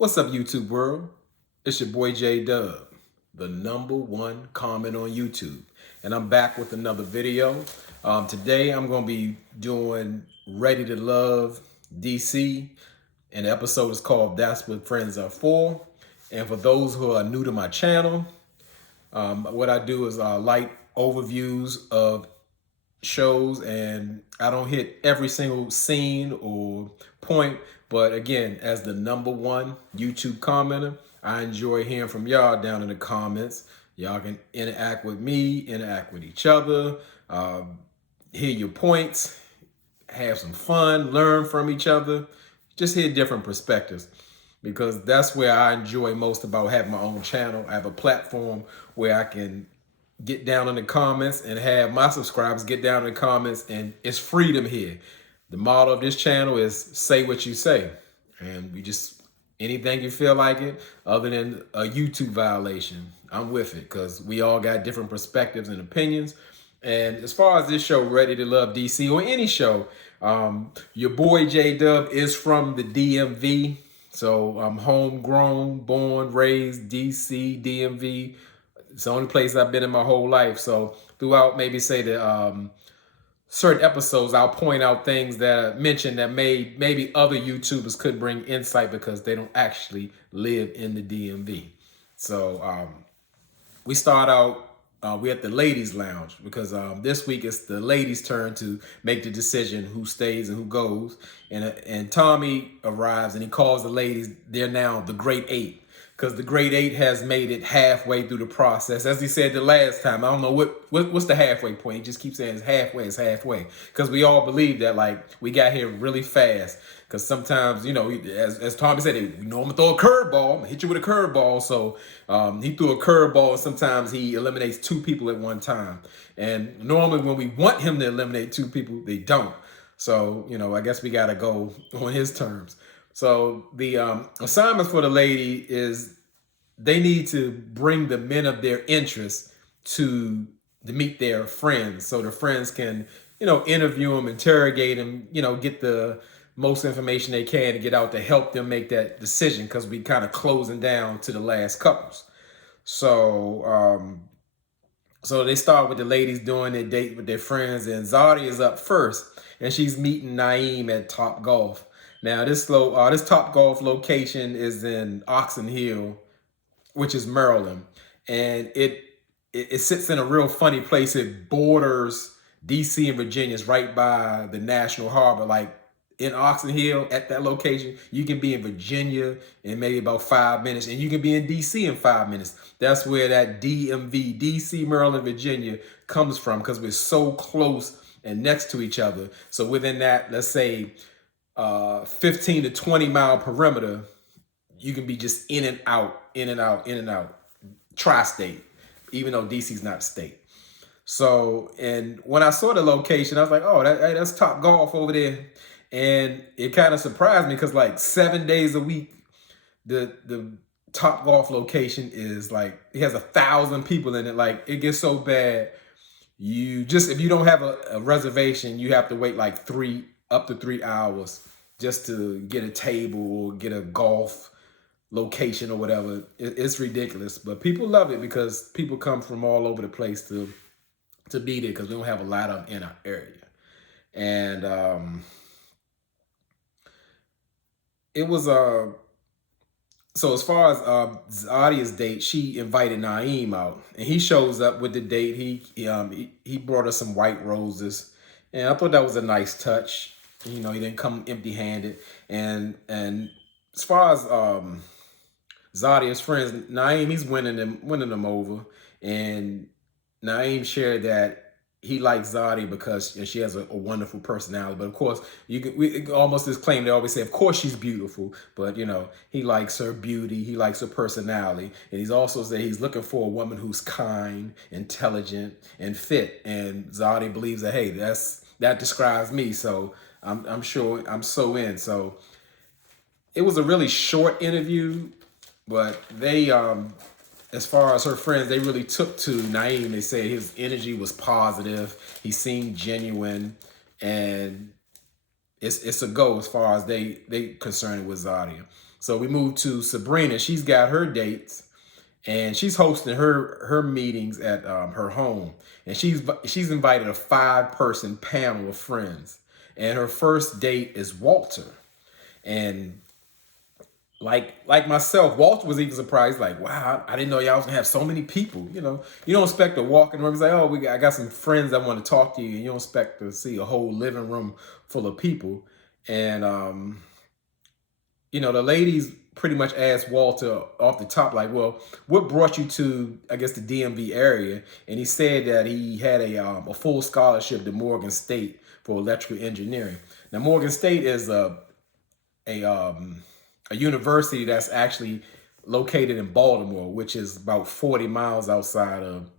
What's up, YouTube world? It's your boy J Dub, the #1 comment on YouTube, and I'm back with another video. Today I'm going to be doing Ready to Love DC, and the episode is called That's What Friends Are For. And for those who are new to my channel, what I do is light overviews of shows, and I don't hit every single scene or point, but again, as the #1 YouTube commenter, I enjoy hearing from y'all down in the comments. Y'all can interact with me, interact with each other, hear your points, have some fun, learn from each other, just hear different perspectives, because that's where I enjoy most about having my own channel. I have a platform where I can get down in the comments and have my subscribers get down in the comments, and it's freedom here. The motto of this channel is say what you say, and we just anything you feel like it other than a YouTube violation, I'm with it, because we all got different perspectives and opinions. And as far as this show, Ready to Love DC, or any show, your boy J Dub is from the DMV. So I'm homegrown, born, raised DC, DMV. It's the only place I've been in my whole life. So throughout, maybe say the certain episodes, I'll point out things that I mentioned that maybe other YouTubers could bring insight, because they don't actually live in the DMV. So we start out, we're at the ladies lounge, because this week it's the ladies' turn to make the decision who stays and who goes. And Tommy arrives and he calls the ladies. They're now the Great Eight, because the Great Eight has made it halfway through the process. As he said the last time, I don't know what's the halfway point. He just keeps saying it's halfway, because we all believe that, like, we got here really fast. Because sometimes, you know, as Tommy said, I'm gonna throw a curveball, I'm gonna hit you with a curveball. So he threw a curveball, and sometimes he eliminates 2 people at one time. And normally when we want him to eliminate 2 people, they don't. So, you know, I guess we gotta go on his terms. So the assignments for the lady is they need to bring the men of their interest to meet their friends, so the friends can, you know, interview them, interrogate them, you know, get the most information they can to get out to help them make that decision, because we kind of closing down to the last couples. So so they start with the ladies doing their date with their friends, and Zadi is up first, and she's meeting Naeem at Top Golf. Now this Top Golf location is in Oxon Hill, which is Maryland, and it sits in a real funny place. It borders DC and Virginia. It's right by the National Harbor. Like, in Oxon Hill at that location, you can be in Virginia in maybe about 5 minutes, and you can be in DC in 5 minutes. That's where that DMV, DC, Maryland, Virginia, comes from, because we're so close and next to each other. So within that, let's say 15 to 20 mile perimeter, you can be just in and out, in and out, in and out, tri-state, even though DC's not a state. So, and when I saw the location, I was like, oh, that's Top Golf over there. And it kind of surprised me, because like 7 days a week, the Top Golf location is like, it has 1,000 people in it. Like, it gets so bad, if you don't have a reservation, you have to wait like up to 3 hours just to get a table or get a golf location or whatever. It's ridiculous, but people love it, because people come from all over the place to be there, because we don't have a lot of them in our area. And it was so as far as Zadia's date, she invited Naeem out, and he shows up with the date. He brought her some white roses, and I thought that was a nice touch. You know, he didn't come empty-handed. And as far as Zadia's friends, Naeem, he's winning them over, and Naeem shared that he likes Zadi because she has a wonderful personality. But of course, we almost this claim, they always say, of course she's beautiful, but you know, he likes her beauty, he likes her personality, and he's also said he's looking for a woman who's kind, intelligent, and fit. And Zadi believes that, hey, that describes me. So I'm sure I'm so in. So it was a really short interview, but they as far as her friends, they really took to Naeem. They said his energy was positive. He seemed genuine, and it's a go as far as they concerned with Zadia. So we moved to Sabrina. She's got her dates, and she's hosting her meetings at her home, and she's invited a 5-person panel of friends, and her first date is Walter. And like myself, Walter was even surprised, like, wow, I didn't know y'all was gonna have so many people. You don't expect to walk in the room and say, oh, I got some friends that want to talk to you, and you don't expect to see a whole living room full of people. And the ladies pretty much asked Walter off the top, like, well, what brought you to, I guess, the DMV area? And he said that he had a full scholarship to Morgan State for electrical engineering. Now, Morgan State is a university that's actually located in Baltimore, which is about 40 miles outside of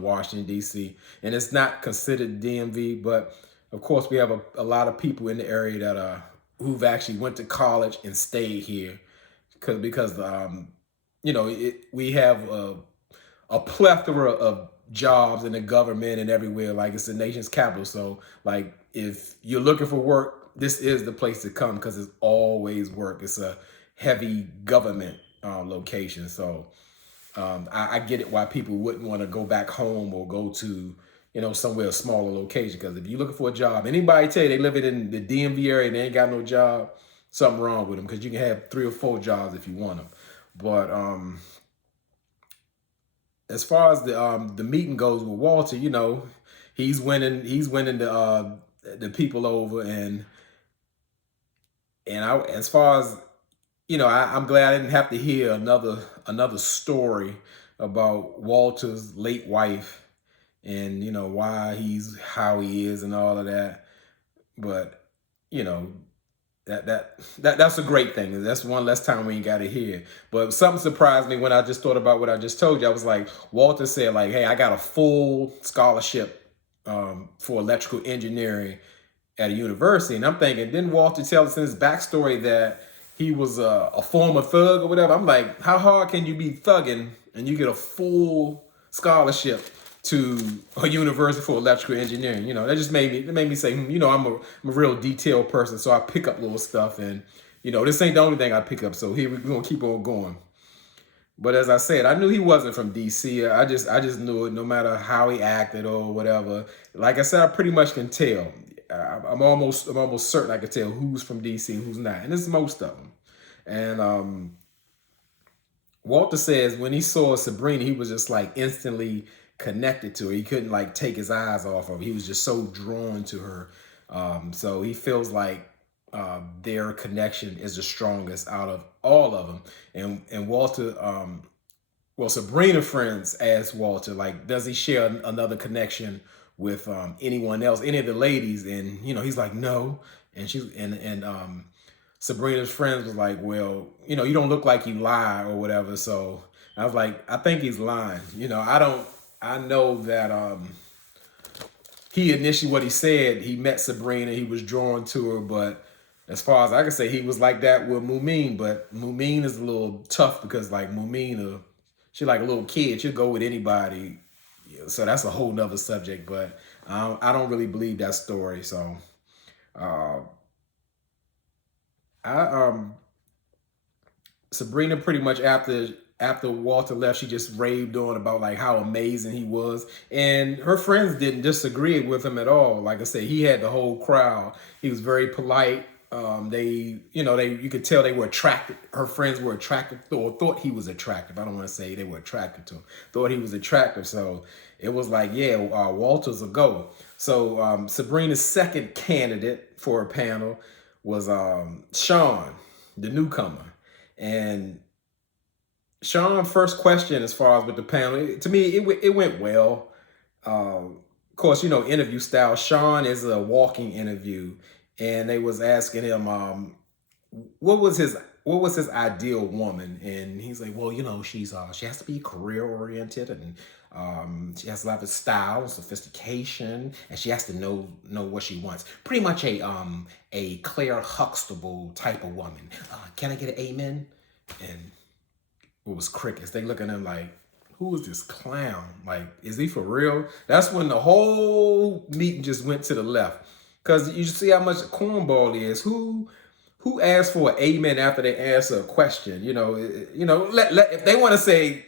Washington, D.C. And it's not considered DMV, but of course we have a lot of people in the area that who've actually went to college and stayed here because we have a plethora of jobs in the government and everywhere. Like, it's the nation's capital. So like, if you're looking for work, this is the place to come because it's always work. It's a heavy government location. So I get it why people wouldn't want to go back home or go to, somewhere a smaller location. Because if you're looking for a job, anybody tell you they live in the DMV area and they ain't got no job, something wrong with them, because you can have 3 or 4 jobs if you want them. But as far as the meeting goes with Walter, he's winning the people over. And as far as I'm glad I didn't have to hear another story about Walter's late wife and why he's how he is and all of that. But that's a great thing. That's one less time we ain't got to hear. But something surprised me when I just thought about what I just told you. I was like, Walter said, like, hey, I got a full scholarship for electrical engineering at a university. And I'm thinking, didn't Walter tell us in his backstory that he was a former thug or whatever? I'm like, how hard can you be thugging and you get a full scholarship to a university for electrical engineering? That just made me say, I'm a real detailed person, so I pick up little stuff, and this ain't the only thing I pick up. So here we're gonna keep on going. But as I said, I knew he wasn't from DC. I just knew it, no matter how he acted or whatever. Like I said, I pretty much can tell. I'm almost certain I could tell who's from DC and who's not, and it's most of them. And Walter says when he saw Sabrina, he was just like instantly connected to her. He couldn't like take his eyes off of her. He was just so drawn to her. So he feels like their connection is the strongest out of all of them. And Walter, Sabrina friends asked Walter, like, does he share another connection with anyone else, any of the ladies? And he's like, no. And Sabrina's friends was like, well, you don't look like you lie or whatever. So I was like, I think he's lying. I know that he initially, what he said, he met Sabrina, he was drawn to her, but as far as I can say, he was like that with Mumin. But Mumin is a little tough because like Mumin, she like a little kid, she'll go with anybody. So that's a whole nother subject, but I don't really believe that story. So Sabrina pretty much after Walter left, she just raved on about like how amazing he was, and her friends didn't disagree with him at all. Like I said, he had the whole crowd. He was very polite. You could tell they were attracted. Her friends were attracted, or thought he was attractive. I don't want to say they were attracted to him. Thought he was attractive. So it was like, yeah, Walter's a go. So Sabrina's second candidate for a panel was Sean, the newcomer. And Sean's first question, as far as with the panel, to me, it went well. Of course, interview style. Sean is a walking interview, and they was asking him, what was his ideal woman, and he's like, well, she has to be career oriented, and she has to have a style and sophistication, and she has to know what she wants. Pretty much a Claire Huxtable type of woman. Can I get an amen? And it was crickets. They looking at him like, who is this clown? Like, is he for real? That's when the whole meeting just went to the left. Because you see how much cornball is. Who asks for an amen after they answer a question? If they want to say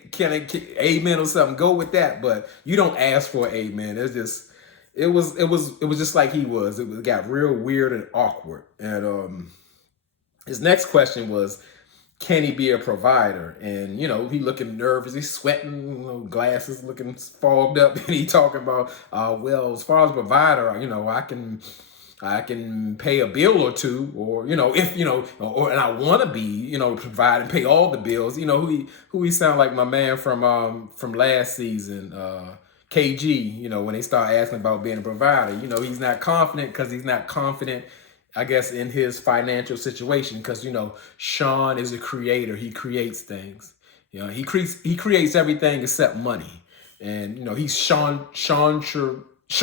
amen or something, go with that. But you don't ask for an amen. It was just like he was. It got real weird and awkward. And his next question was, can he be a provider? And he looking nervous, he's sweating, glasses looking fogged up, and he talking about, well, as far as provider, I can pay a bill or two, or if and I want to be provide and pay all the bills. Who he sound like my man from last season, KG. When they start asking about being a provider, he's not confident because he's not confident, I guess, in his financial situation, because Sean is a creator. He creates things. He creates everything except money, and he's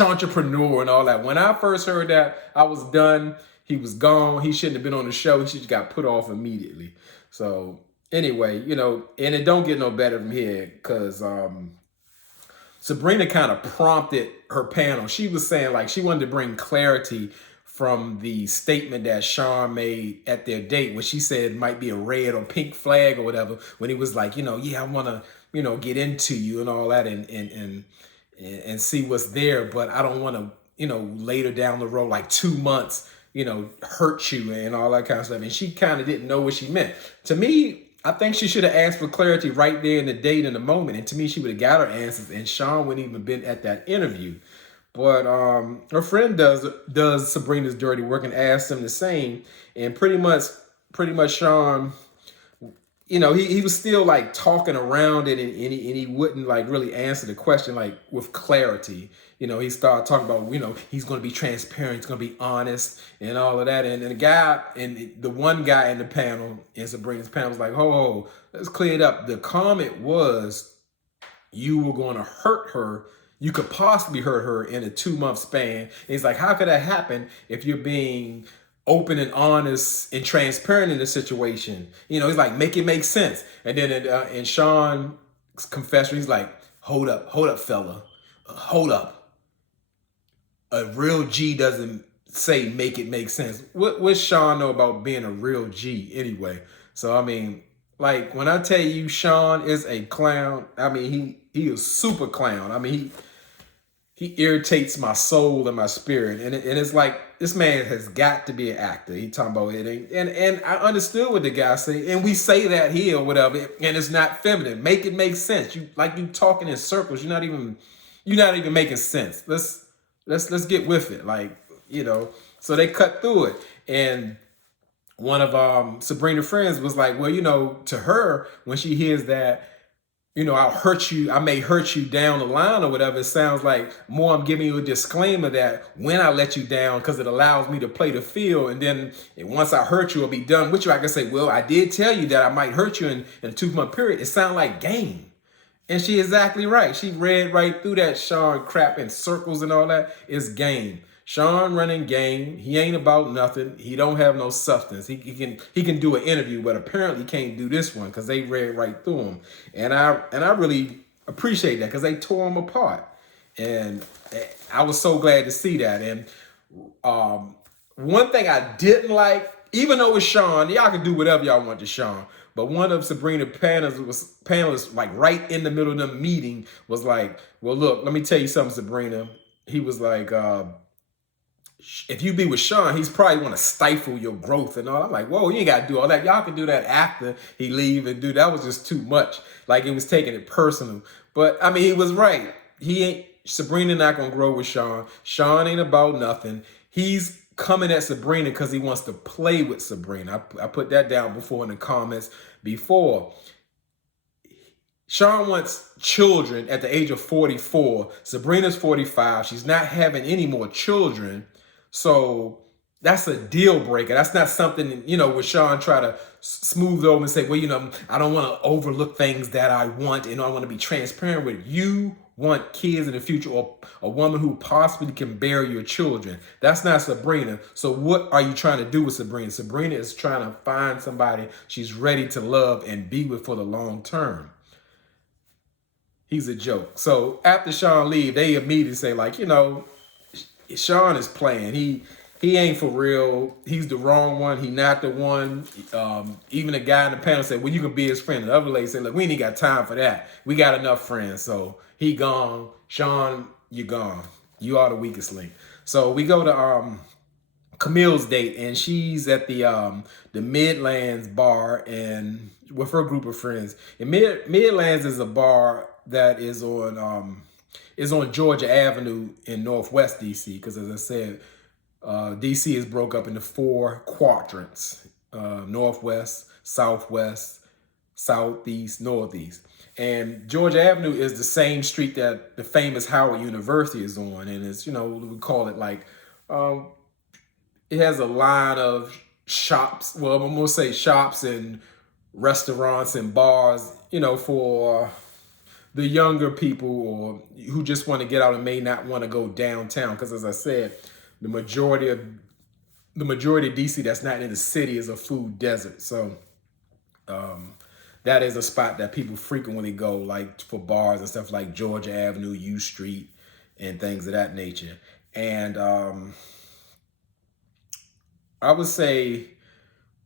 entrepreneur and all that. When I first heard that, I was done. He was gone. He shouldn't have been on the show. He should have got put off immediately. So anyway, and it don't get no better from here, because Sabrina kind of prompted her panel. She was saying, like, she wanted to bring clarity from the statement that Sean made at their date, when she said it might be a red or pink flag or whatever, when he was like, yeah, I want to, get into you and all that, and see what's there, but I don't want to, later down the road, like 2 months, hurt you and all that kind of stuff. And she kind of didn't know what she meant. To me, I think she should have asked for clarity right there in the date, in the moment. And to me, she would have got her answers, and Sean wouldn't even been at that interview. But her friend does Sabrina's dirty work and asks him the same. And pretty much Sean, he was still like talking around it, and he wouldn't like really answer the question like with clarity. He started talking about, he's going to be transparent, he's going to be honest and all of that. And the one guy in the panel, in Sabrina's panel, was like, ho, let's clear it up. The comment was, you were going to hurt her. You could possibly hurt her in a 2-month span. And he's like, how could that happen if you're being open and honest and transparent in the situation? He's like, make it make sense. And then in Sean's confession, he's like, hold up, fella. Hold up. A real G doesn't say make it make sense. What Sean know about being a real G anyway? So, I mean, like, when I tell you Sean is a clown, I mean, he is super clown. I mean, he irritates my soul and my spirit. And it's like, this man has got to be an actor. He talking about it. And I understood what the guy say. And we say that here or whatever. And it's not feminine. Make it make sense. You talking in circles. You're not even making sense. Let's get with it. Like, so they cut through it. And one of Sabrina's friends was like, well, to her, when she hears that, I'll hurt you, I may hurt you down the line or whatever, it sounds like more I'm giving you a disclaimer that when I let you down, because it allows me to play the field, and then once I hurt you, it'll be done with you. I can say, well, I did tell you that I might hurt you in a 2-month period. It sounds like game. And she exactly right. She read right through that Sean crap in circles and all that. It's game. Sean running game. He ain't about nothing. He don't have no substance. He can do an interview, but apparently can't do this one because they read right through him. And I really appreciate that, because they tore him apart. And I was so glad to see that. And one thing I didn't like, even though it's Sean, y'all can do whatever y'all want to Sean, but one of Sabrina's panelists, like right in the middle of the meeting, was like, well, look, let me tell you something, Sabrina. He was like, if you be with Sean, he's probably want to stifle your growth and all. I'm like, whoa, you ain't got to do all that. Y'all can do that after he leave and do that. Was just too much. Like, it was taking it personal. But I mean, he was right. Sabrina not going to grow with Sean. Sean ain't about nothing. He's coming at Sabrina because he wants to play with Sabrina. I put that down before in the comments before. Sean wants children at the age of 44. Sabrina's 45. She's not having any more children. So that's a deal breaker. That's not something, where Sean try to smooth over and say, well, I don't want to overlook things that I want, and I want to be transparent with you. Want kids in the future, or a woman who possibly can bear your children. That's not Sabrina. So what are you trying to do with Sabrina? Sabrina is trying to find somebody she's ready to love and be with for the long term. He's a joke. So after Sean leave, they immediately say, like, Sean is playing. he ain't for real. He's the wrong one. He not the one. Even the guy in the panel said, well, you can be his friend. The other lady said, look, we ain't got time for that. We got enough friends. So he gone. Sean, you gone. You are the weakest link. So we go to Camille's date, and she's at the Midlands bar and with her group of friends. And Midlands is a bar that is on Georgia Avenue in Northwest DC. Because as I said, DC is broke up into 4 quadrants: Northwest, Southwest, Southeast, Northeast. And Georgia Avenue is the same street that the famous Howard University is on. And it's, we call it like, it has a line of shops. Well, I'm going to say shops and restaurants and bars, for the younger people or who just want to get out and may not want to go downtown. Because as I said, the majority of DC that's not in the city is a food desert. So that is a spot that people frequently go, like for bars and stuff like Georgia Avenue, U Street, and things of that nature. And I would say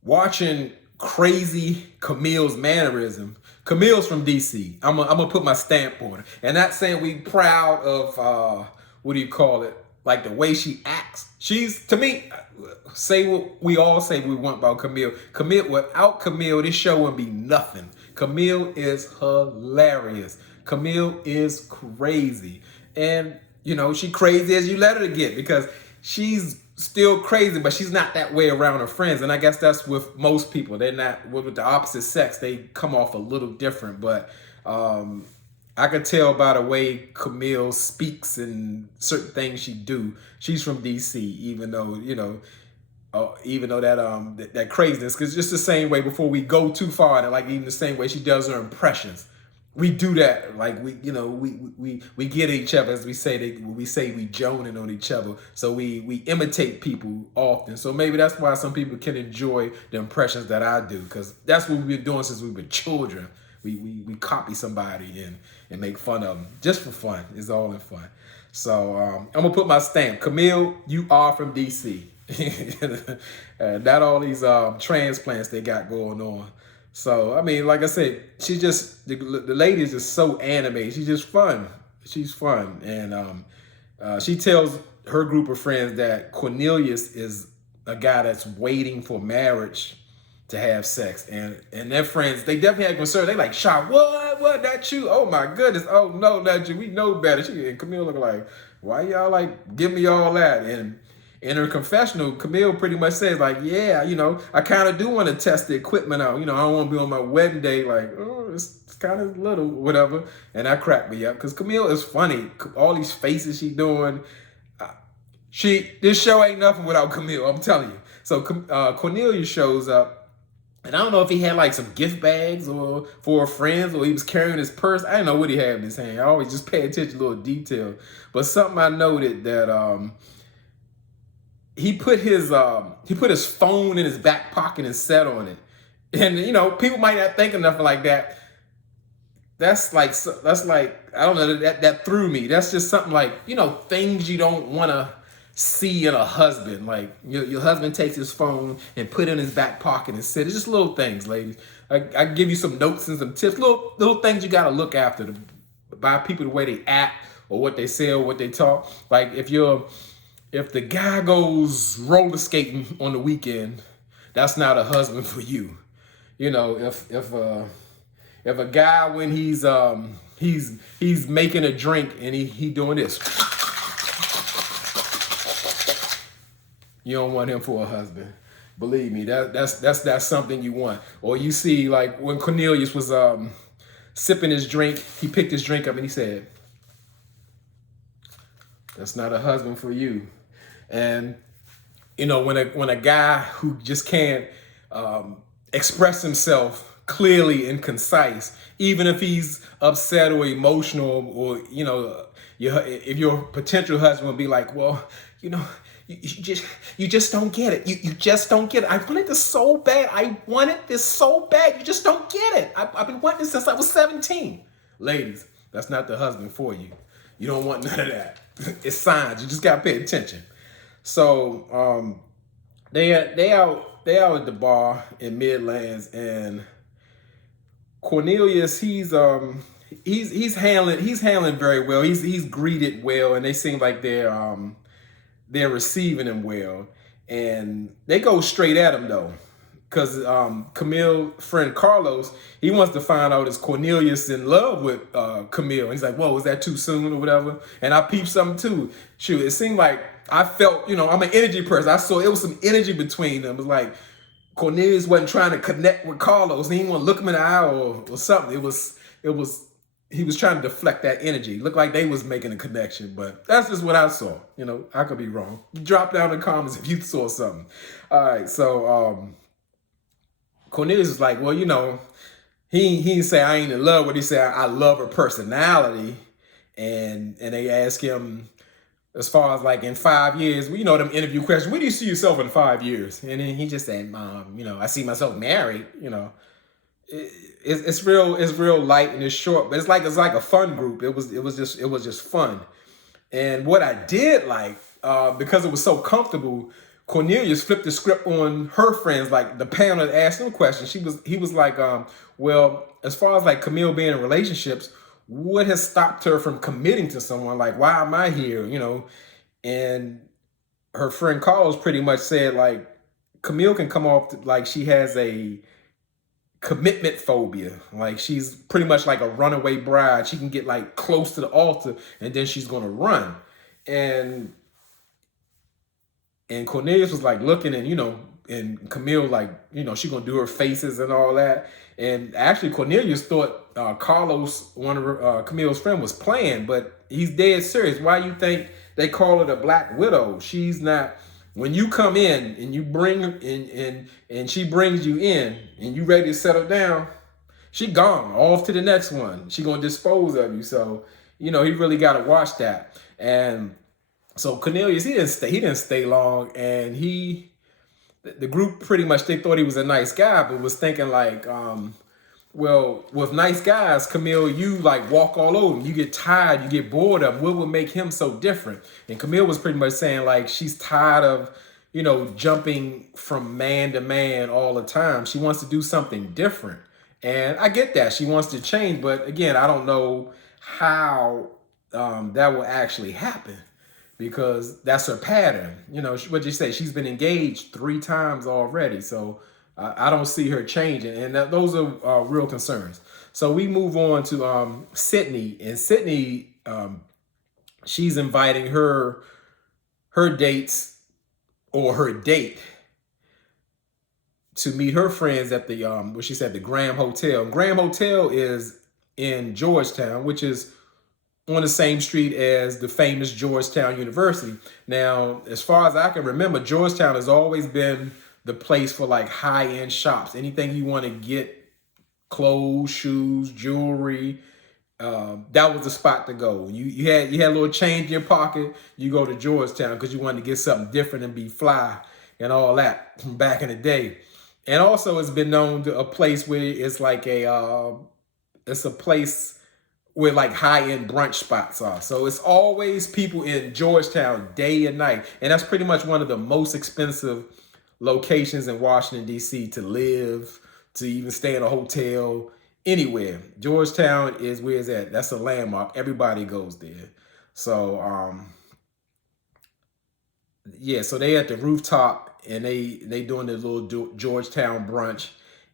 watching crazy Camille's mannerism. Camille's from DC. I'm gonna put my stamp on it. And not saying we proud of what do you call it? Like the way she acts. She's, to me, say what we all say we want about Camille. Without Camille, this show would be nothing. Camille is hilarious. Camille is crazy. And, she crazy as you let her get, because she's still crazy, but she's not that way around her friends. And I guess that's with most people. They're not, with the opposite sex, they come off a little different. But I could tell by the way Camille speaks and certain things she do. She's from DC, even though, that craziness, because just the same way before we go too far, and like even the same way she does her impressions. We do that, like we get each other, as we say, we joning on each other. So we imitate people often. So maybe that's why some people can enjoy the impressions that I do, because that's what we've been doing since we were children. We copy somebody and make fun of them just for fun. It's all in fun. So I'm gonna put my stamp. Camille, you are from DC. Not all these transplants they got going on. So, I mean, like I said, she just, the lady is just so animated. She's just fun. She's fun. And she tells her group of friends that Cornelius is a guy that's waiting for marriage to have sex. And their friends, they definitely had concern. They like, "Shot, what, not you? Oh my goodness. Oh no, not you. We know better." And Camille looking like, "Why y'all like give me all that?" And in her confessional, Camille pretty much says like, "Yeah, I kind of do want to test the equipment out. I don't want to be on my wedding day like, oh, it's kind of little, whatever." And that cracked me up, because Camille is funny. All these faces she doing. This show ain't nothing without Camille, I'm telling you. So Cornelia shows up. And I don't know if he had like some gift bags or for friends, or he was carrying his purse. I didn't know what he had in his hand. I always just pay attention to little details. But something I noted that he put his phone in his back pocket and sat on it. And people might not think of nothing like that. That's like I don't know, that threw me. That's just something like, things you don't want to see in a husband. Like your husband takes his phone and put it in his back pocket and sit. It's just little things, ladies. I give you some notes and some tips, little things you got to look after by people, the way they act or what they say or what they talk. Like if the guy goes roller skating on the weekend, that's not a husband for you. If a guy, when he's making a drink and he doing this, you don't want him for a husband. Believe me, that's something you want. Or you see, like when Cornelius was sipping his drink, he picked his drink up and he said, "That's not a husband for you." And when a guy who just can't express himself clearly and concise, even if he's upset or emotional, or if your potential husband would be like, "Well, you just don't get it. You just don't get it. I wanted this so bad. You just don't get it. I've been wanting this since I was 17. Ladies, that's not the husband for you. You don't want none of that. It's signs. You just got to pay attention. So they out at the bar in Midlands, and Cornelius, he's handling very well. He's greeted well, and they seem like they're receiving him well, and they go straight at him though, because Camille friend Carlos, he wants to find out is Cornelius in love with Camille. And he's like, whoa, was that too soon or whatever? And I peeped something too. Shoot, it seemed like I felt, I'm an energy person. I saw it was some energy between them. It was like Cornelius wasn't trying to connect with Carlos. He didn't want to look him in the eye or something. It was he was trying to deflect that energy. It looked like they was making a connection, but that's just what I saw. I could be wrong. Drop down in the comments if you saw something. All right, so Cornelius was like, well, he didn't say I ain't in love with her. He said I love her personality, and they asked him as far as like in 5 years, well, them interview questions. Where do you see yourself in 5 years? And then he just said, I see myself married. It's real light and it's short, but it's like a fun group. It was just fun. And what I did like, because it was so comfortable, Cornelius flipped the script on her friends, like the panel that asked him questions. He was like, well, as far as like Camille being in relationships, what has stopped her from committing to someone? Like, why am I here? And her friend Carlos pretty much said like, Camille can come off like she has a commitment phobia. Like she's pretty much like a runaway bride. She can get like close to the altar and then she's going to run. And Cornelius was like looking and, and Camille like, she's going to do her faces and all that. And actually Cornelius thought Carlos, one of Camille's friend, was playing, but he's dead serious. Why you think they call her the Black Widow? She's not. When you come in and you bring and she brings you in and you ready to settle down, she gone off to the next one. She gonna dispose of you. So he really got to watch that. And so Cornelius, he didn't stay long, and the group pretty much, they thought he was a nice guy, but was thinking like, well, with nice guys, Camille, you like walk all over him. You get tired, you get bored of him. What would make him so different? And Camille was pretty much saying like she's tired of, jumping from man to man all the time. She wants to do something different. And I get that. She wants to change. But again, I don't know how that will actually happen, because that's her pattern. What you say? She's been engaged 3 times already. So I don't see her changing, and those are real concerns. So we move on to Sydney, and Sydney, she's inviting her dates or her date to meet her friends at the what she said, the Graham Hotel. And Graham Hotel is in Georgetown, which is on the same street as the famous Georgetown University. Now, as far as I can remember, Georgetown has always been the place for like high-end shops. Anything you want to get, clothes, shoes, jewelry, that was the spot to go. You had a little change in your pocket, you go to Georgetown because you wanted to get something different and be fly and all that from back in the day. And also it's been known to a place where it's like it's a place where like high-end brunch spots are. So it's always people in Georgetown day and night. And that's pretty much one of the most expensive locations in Washington, D.C. to live, to even stay in a hotel, anywhere. Georgetown is where it's at. That's a landmark. Everybody goes there. So, yeah, so they at the rooftop and they doing their little Georgetown brunch.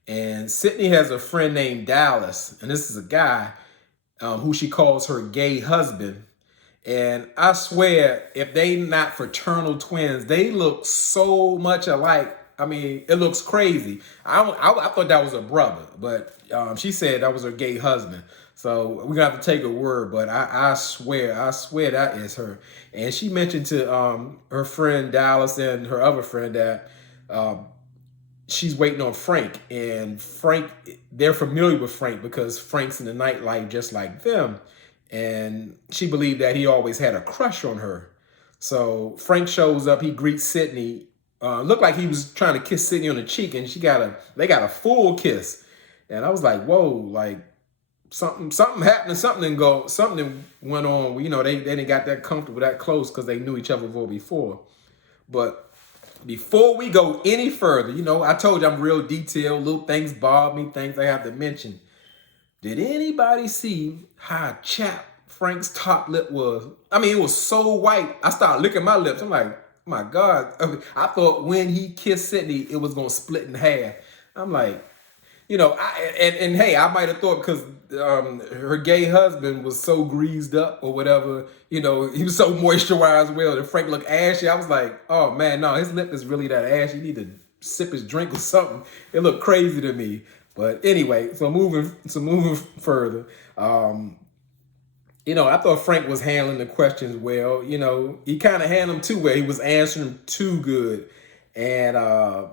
And Sydney has a friend named Dallas, and this is a guy who she calls her gay husband. And I swear, if they not fraternal twins, they look so much alike. I mean, it looks crazy. I thought that was her brother, but she said that was her gay husband. So we're gonna have to take her word, but I swear that is her. And she mentioned to her friend Dallas and her other friend that she's waiting on Frank. And Frank, they're familiar with Frank because Frank's in the nightlife just like them. And she believed that he always had a crush on her. So Frank shows up, he greets Sydney. Looked like he was trying to kiss Sydney on the cheek, and they got a full kiss. And I was like, whoa, like something happened, something went on. They didn't got that comfortable, that close, because they knew each other before. But before we go any further, you know, I told you I'm real detailed. Little things bother me, things I have to mention. Did anybody see how chapped Frank's top lip was? I mean, it was so white. I started licking my lips. I'm like, my God. I thought when he kissed Sydney, it was going to split in half. I'm like, you know, and hey, I might have thought because her gay husband was so greased up or whatever, you know, he was so moisturized well, and Frank looked ashy. I was like, oh man, no, his lip is really that ashy. You need to sip his drink or something. It looked crazy to me. But anyway, so moving further, you know, I thought Frank was handling the questions well. You know, he kind of handled them too well. He was answering them too good, and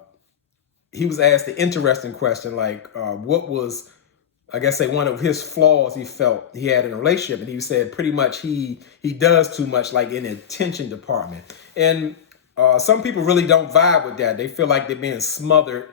he was asked the interesting question, like, what was, I guess, say one of his flaws he felt he had in a relationship, and he said pretty much he does too much, like in the attention department, and some people really don't vibe with that. They feel like they're being smothered,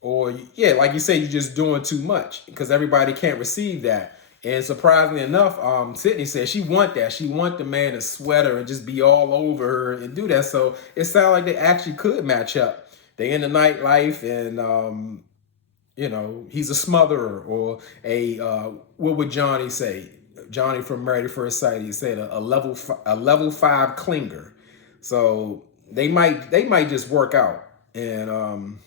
or yeah, like you say, you're just doing too much because everybody can't receive that. And surprisingly enough, Sydney said she want that. She want the man to sweat her and just be all over her and do that. So it sounded like they actually could match up. They in the nightlife, and you know, he's a smotherer, or a what would Johnny say? Johnny from Married at First Sight, he said a level 5 clinger. So they might just work out, and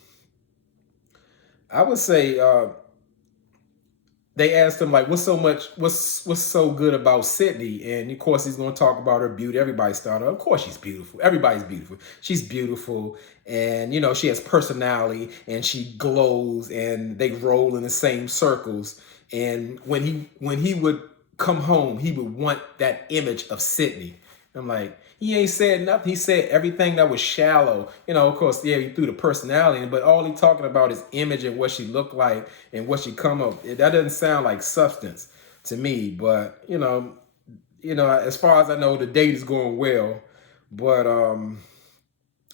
I would say they asked him like, what's so good about Sydney? And of course he's going to talk about her beauty. Everybody started, of course she's beautiful. Everybody's beautiful. She's beautiful, and you know, she has personality, and she glows, and they roll in the same circles. And when he would come home, he would want that image of Sydney. I'm like, he ain't said nothing. He said everything that was shallow. You know, of course, yeah, he threw the personality in, but all he talking about is image and what she looked like and what she come up. That doesn't sound like substance to me. But you know, as far as I know, the date is going well. But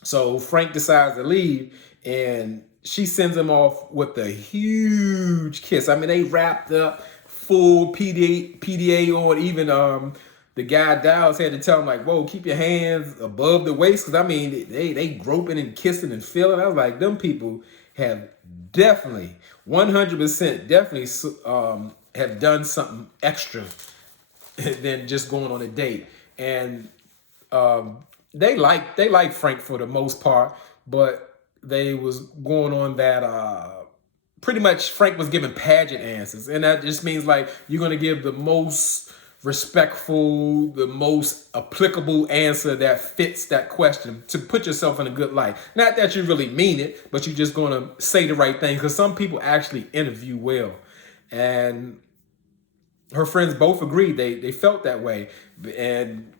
so Frank decides to leave, and she sends him off with a huge kiss. I mean, they wrapped up, full PDA on. Even the guy Dallas had to tell him like, "Whoa, keep your hands above the waist," because I mean, they groping and kissing and feeling. I was like, them people have definitely 100% definitely have done something extra than just going on a date. And they like Frank for the most part, but they was going on that pretty much Frank was giving pageant answers, and that just means like you're gonna give the most respectful, the most applicable answer that fits that question to put yourself in a good light. Not that you really mean it, but you're just gonna say the right thing, because some people actually interview well, and her friends both agreed they felt that way. And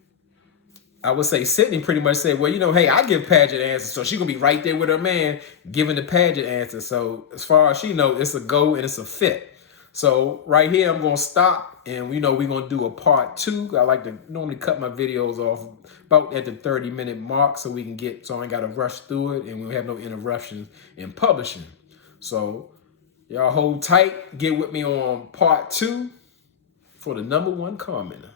I would say Sydney pretty much said, well, you know, hey, I give pageant answers, so she's gonna be right there with her man giving the pageant answer. So as far as she knows, it's a go and it's a fit. So right here, I'm gonna stop, and we know we're gonna do a part 2. I like to normally cut my videos off about at the 30-minute mark so I ain't gotta rush through it, and we have no interruptions in publishing. So y'all hold tight, get with me on part 2 for the #1 commenter.